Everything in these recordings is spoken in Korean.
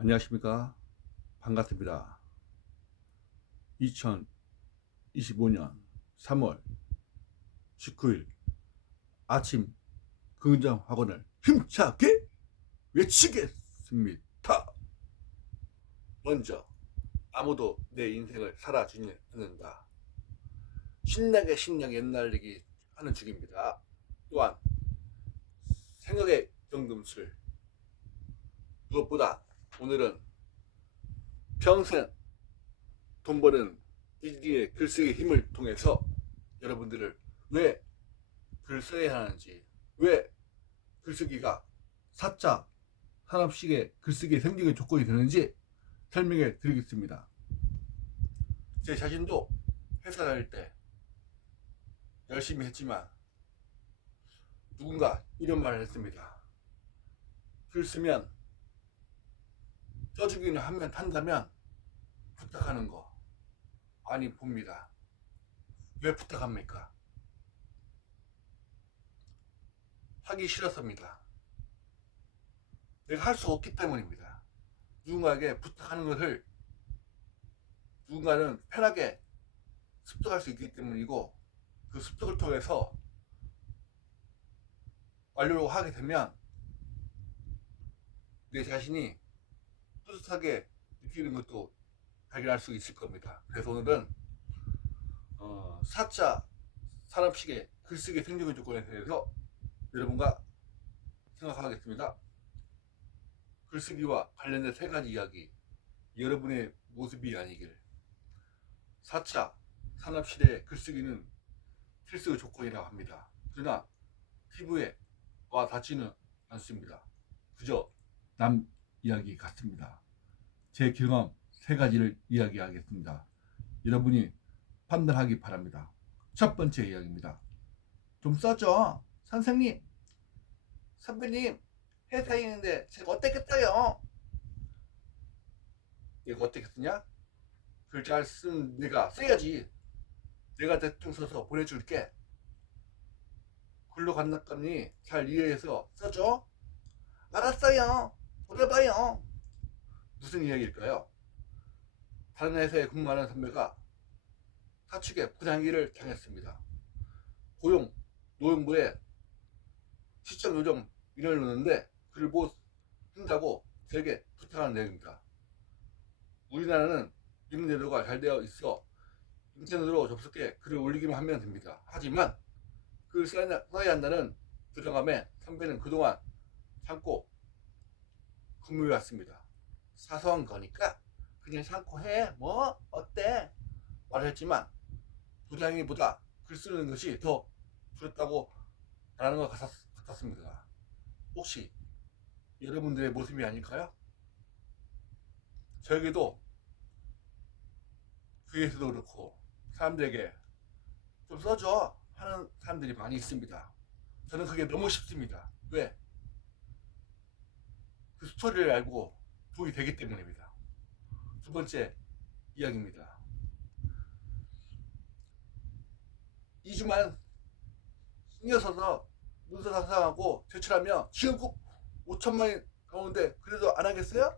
안녕하십니까. 반갑습니다. 2025년 3월 19일 아침 긍정 학원을 힘차게 외치겠습니다. 먼저 아무도 내 인생을 살아주지 않는다. 신나게 옛날얘기 하는 중입니다. 또한 생각의 연금술, 무엇보다 오늘은 평생 돈 버는 이지의 글쓰기 힘을 통해서 여러분들을 왜 글을 써야 하는지, 왜 글쓰기가 4차 산업시계 글쓰기의 생존의 조건이 되는지 설명해 드리겠습니다. 제 자신도 회사 다닐 때 열심히 했지만 누군가 이런 말을 했습니다. 글 쓰면 써주기는 하면 한다면 부탁하는 거 많이 봅니다. 왜 부탁합니까? 하기 싫었습니다. 내가 할 수 없기 때문입니다. 누군가에게 부탁하는 것을 누군가는 편하게 습득할 수 있기 때문이고, 그 습득을 통해서 완료를 하게 되면 내 자신이 뿌듯하게 느끼는 것도 발견할 수 있을 겁니다. 그래서 오늘은 4차 산업시계 글쓰기 생존 조건에 대해서 여러분과 생각하겠습니다. 글쓰기와 관련된 3가지 이야기, 여러분의 모습이 아니길. 4차 산업시대의 글쓰기는 필수 조건이라고 합니다. 그러나 피부에 와 닿지는 않습니다. 그저 남 이야기 같습니다. 제 경험 3가지를 이야기하겠습니다. 여러분이 판단하기 바랍니다. 첫 번째 이야기입니다. 좀 써줘. 선생님, 선배님, 회사에 있는데 제가 어떻게 써요? 내가 어떻게 쓰냐? 글 잘 쓴 내가 써야지. 내가 대충 써서 보내줄게. 글로 간답더니 잘 이해해서 써줘. 알았어요. 보내봐요. 무슨 이야기일까요? 다른 회사에 근무하는 선배가 사측에 부당행위를 당했습니다. 고용 노동부에 시청 요정 민원을 넣는데 글을 못 쓴다고 제게 부탁하는 내용입니다. 우리나라는 이런 제도가 잘 되어 있어 인터넷으로 접속해 글을 올리기만 하면 됩니다. 하지만 글을 써야 한다는 부담감에 선배는 그동안 참고 근무해왔습니다. 사소한 거니까 그냥 참고 해. 뭐 어때? 말했지만 부당행위보다 글 쓰는 것이 더 두렵다고 말하는 것 같았습니다. 혹시 여러분들의 모습이 아닐까요? 저에게도 주위에서도 그렇고 사람들에게 좀 써줘 하는 사람들이 많이 있습니다. 저는 그게 너무 쉽습니다. 왜? 그 스토리를 알고 도움이 되기 때문입니다. 두 번째 이야기입니다. 2주만 신경 써서 문서 작성하고 제출하면 지금 꼭 5천만이 나오는데 그래도 안 하겠어요?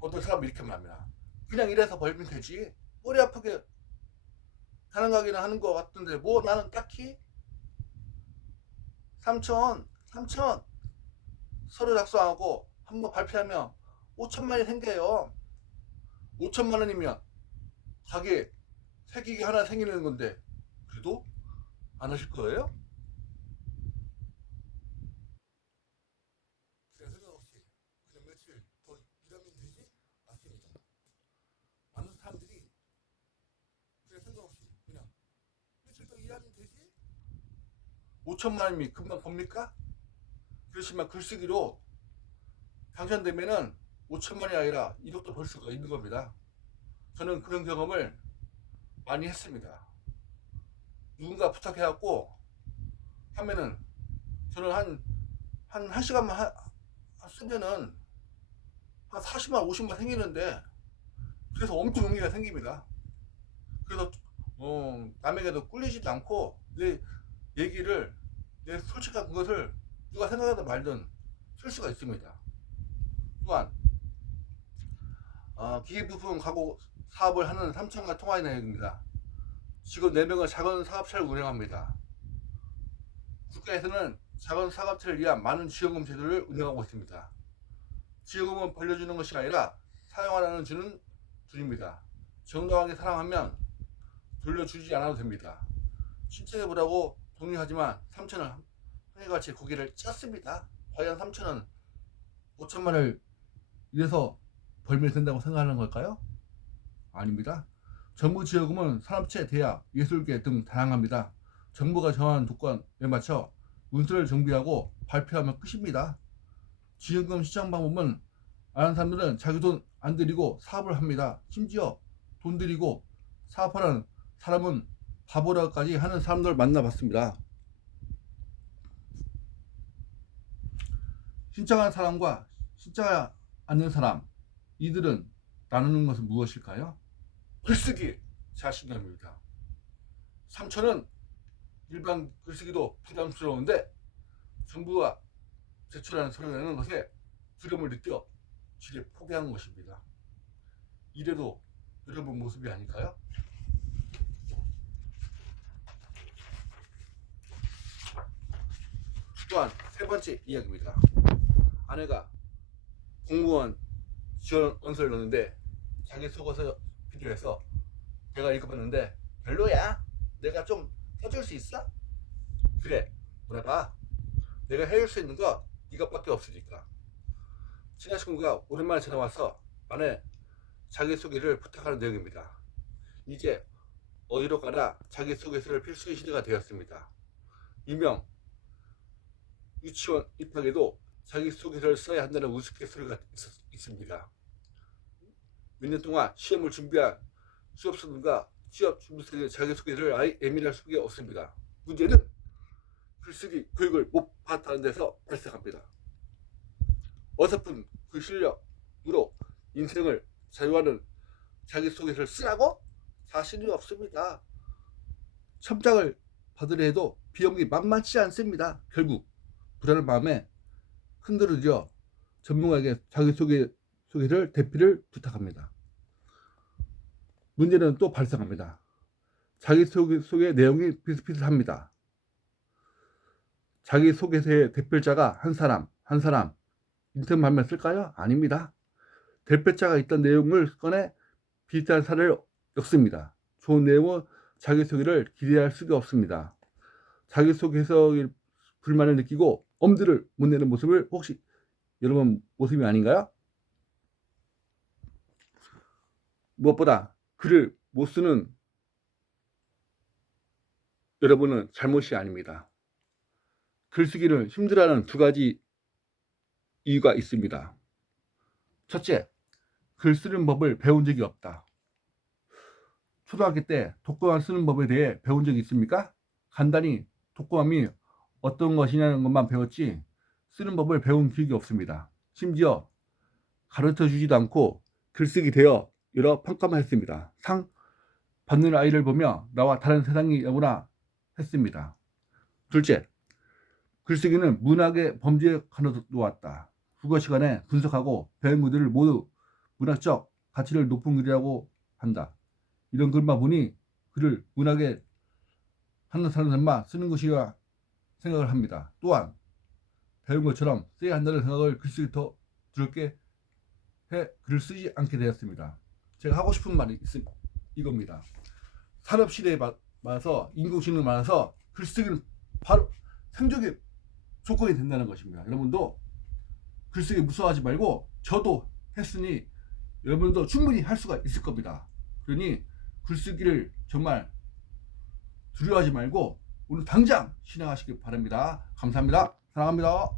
어떤 사람이 이렇게 말합니다. 그냥 이래서 벌면 되지. 머리 아프게 가는 가기는 하는 것 같은데 뭐 나는 딱히 3천 서류 작성하고 한번 발표하면 5천만이 생겨요. 5천만 원이면 가게 새기기 하나 생기는 건데 그래도 안 하실 거예요? 그냥 생각 없이 그냥 며칠 더 일하면 되지? 맞습니다. 많은 사람들이 그냥 생각 없이 그냥 며칠 더 일하면 되지? 5천만 원이 금방 법니까? 그렇지만 글쓰기로 당첨되면은 5천만 원이 아니라 1억도 벌 수가 있는 겁니다. 저는 그런 경험을 많이 했습니다. 누군가 부탁해갖고 하면은 저는 한 시간만 쓰면은 한 40만 50만 생기는데 그래서 엄청 용기가 생깁니다. 그래서 남에게도 꿀리지도 않고 내 얘기를 내 솔직한 그것을 누가 생각하든 말든 쓸 수가 있습니다. 또한 기계부품 가공 사업을 하는 삼천과 통화의 내용입니다. 직원 4명의 작은 사업체를 운영합니다. 국가에서는 작은 사업체를 위한 많은 지원금 제도를 운영하고 있습니다. 지원금은 벌려주는 것이 아니라 사용하라는 주는 돈입니다. 정당하게 사랑하면 돌려주지 않아도 됩니다. 친척해보라고 독려하지만 삼천은 한결같이 고개를 쳤습니다. 과연 삼천은 5천만을 이래서 벌면 된다고 생각하는 걸까요? 아닙니다. 정부 지원금은 산업체, 대학, 예술계 등 다양합니다. 정부가 정한 조건에 맞춰 문서를 정비하고 발표하면 끝입니다. 지원금 시장 방법은 아는 사람들은 자기 돈 안 들이고 사업을 합니다. 심지어 돈 들이고 사업하는 사람은 바보라고까지 하는 사람들을 만나봤습니다. 신청한 사람과 신청하지 않는 사람, 이들은 나누는 것은 무엇일까요? 글쓰기 자신감입니다. 삼천은 일반 글쓰기도 부담스러운데 정부가 제출하는 서류 내는 것에 두려움을 느껴 지레 포기한 것입니다. 이래도 여러분 모습이 아닐까요? 또한 세 번째 이야기입니다. 아내가 공무원 지원 원서를 넣는데 자기 속어서 필요해서 내가 읽어봤는데 별로야. 내가 좀 해줄 수 있어? 그래, 뭐라봐. 내가 해줄 수 있는 거 이것밖에 없으니까. 친한 친구가 오랜만에 전화와서 아내 자기소개를 부탁하는 내용입니다. 이제 어디로 가나 자기소개서를 필수의 시대가 되었습니다. 일명 유치원 입학에도 자기소개서를 써야 한다는 우스갯소리가 있습니다. 몇 년 동안 시험을 준비한 수업생들과 취업 준비생의 자기소개를 아예 예민할 수가 없습니다. 문제는 글쓰기 교육을 못 받았다는 데서 발생합니다. 어설픈 그 실력으로 인생을 자유하는 자기소개서를 쓰라고? 자신이 없습니다. 첨장을 받으려 해도 비용이 만만치 않습니다. 결국 불안한 마음에 흔들어져 전문가에게 자기소개를 대피를 부탁합니다. 문제는 또 발생합니다. 자기소개 내용이 비슷비슷합니다. 자기소개서의 대필자가 한 사람 인터넷만 쓸까요? 아닙니다. 대필자가 있던 내용을 꺼내 비슷한 사례를 엮습니다. 좋은 내용은 자기소개를 기대할 수가 없습니다. 자기소개서에 불만을 느끼고 엄두를 못 내는 모습을 혹시 여러분 모습이 아닌가요? 무엇보다 글을 못 쓰는 여러분은 잘못이 아닙니다. 글쓰기를 힘들어하는 두 가지 이유가 있습니다. 첫째, 글 쓰는 법을 배운 적이 없다. 초등학교 때 독거감 쓰는 법에 대해 배운 적이 있습니까? 간단히 독거감이 어떤 것이냐는 것만 배웠지 쓰는 법을 배운 기억이 없습니다. 심지어 가르쳐 주지도 않고 글쓰기 되어 여러 평가만 했습니다. 상 받는 아이를 보며 나와 다른 세상이구나 했습니다. 둘째, 글쓰기는 문학의 범주에 가둬놓았다. 국어 시간에 분석하고 배운 글들을 모두 문학적 가치를 높은 글이라고 한다. 이런 글만 보니 글을 문학에 하는 사람들만 쓰는 것이라 생각을 합니다. 또한 배운 것처럼 써야 한다는 생각을 글쓰기 더 두렵게 해 글을 쓰지 않게 되었습니다. 제가 하고 싶은 말이 이겁니다. 산업시대에 많아서 인공지능이 많아서 글쓰기는 바로 생존의 조건이 된다는 것입니다. 여러분도 글쓰기 무서워하지 말고 저도 했으니 여러분도 충분히 할 수가 있을 겁니다. 그러니 글쓰기를 정말 두려워하지 말고 오늘 당장 시작하시기 바랍니다. 감사합니다. 사랑합니다.